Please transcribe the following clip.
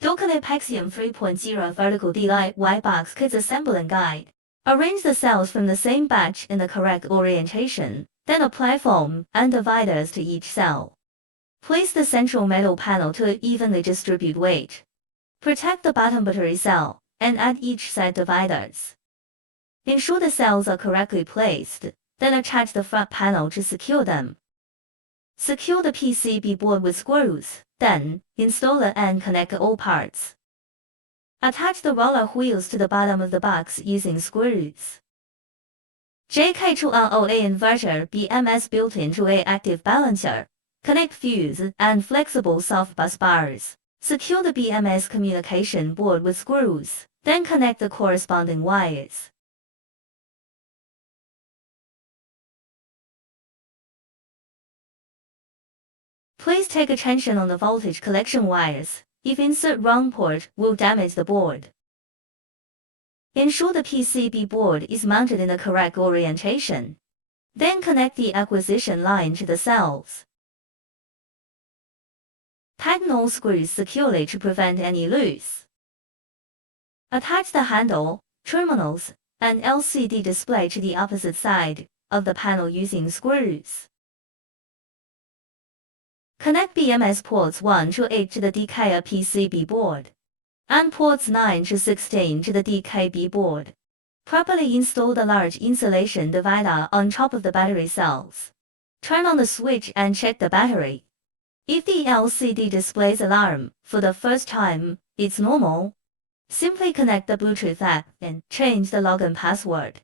Docan Apexium 3.0 Vertical DIY Box Kits Assembling Guide. Arrange the cells from the same batch in the correct orientation, then apply foam and dividers to each cell. Place the central metal panel to evenly distribute weight. Protect the bottom battery cell, and add each set dividers. Ensure the cells are correctly placed, then attach the front panel to secure them. Secure the PCB board with screws, then install it and connect all parts. Attach the roller wheels to the bottom of the box using screws. JK2ROA inverter BMS built into a active balancer. Connect fuse and flexible soft bus bars. Secure the BMS communication board with screws, then connect the corresponding wires. Please take attention on the voltage collection wires. If insert wrong port, will damage the board. Ensure the PCB board is mounted in the correct orientation. Then connect the acquisition line to the cells. Tighten all screws securely to prevent any loose. Attach the handle, terminals, and LCD display to the opposite side of the panel using screws. Connect BMS ports 1 to 8 to the DKA PCB board, and ports 9 to 16 to the DKB board. Properly install the large insulation divider on top of the battery cells. Turn on the switch and check the battery. If the LCD displays alarm for the first time, it's normal. Simply connect the Bluetooth app and change the login password.